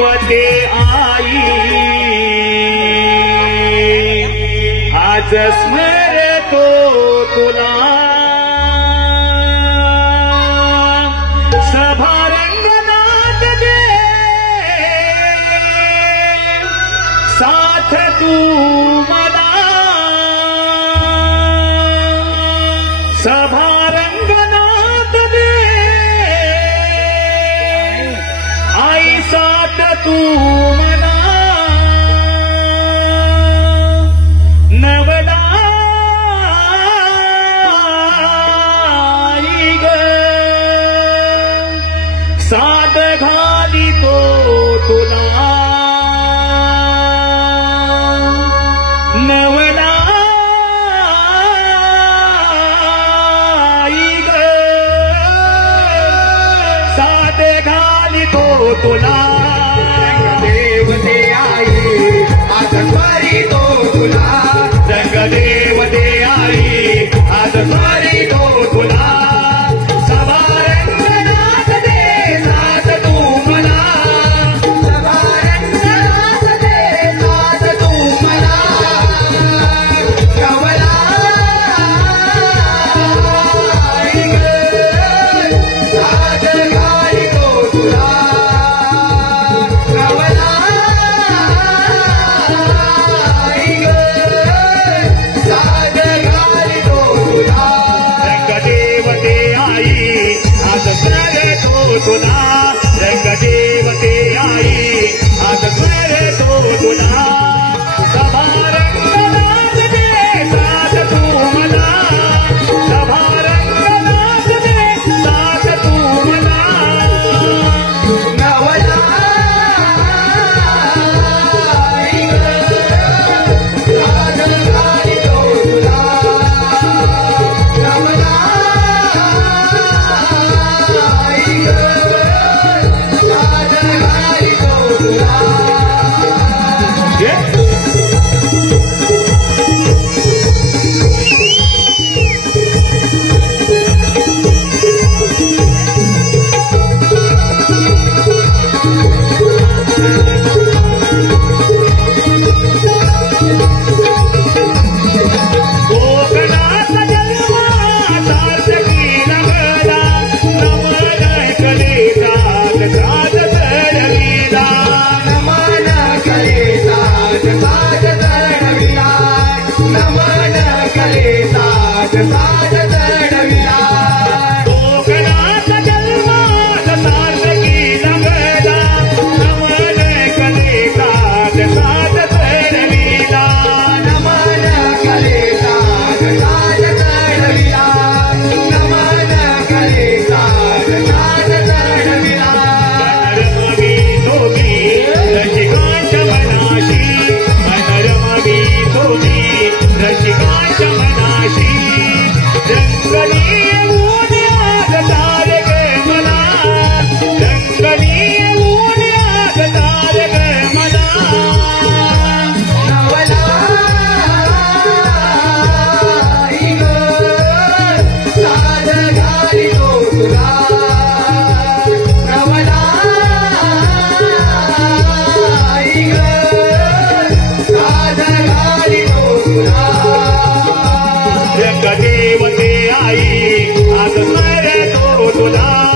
ते आई आज स्मरतो तुला सभारंगनाथ दे साथ तू मला सभारंगनाथ दे आई साथ तू मला नवलाई ग साथ घाली तो तुला नवलाई ग साथ घाली तो तुला देवते आई आज स्वारी तो तुला देवते आई आज स्वारी तो तुला सभारंगनाथ दे साथ तू मला सभारंगनाथ दे साथ तू मला कवला साथ घाली तो तुला देवते आई आज स्मरे तो तुला देवते आई आज स्मरे तो तुला सभारंगनाथ दे साथ तू मला सभारंगनाथ दे साथ तू मला नवला देवते आई आज स्मरे तो तुला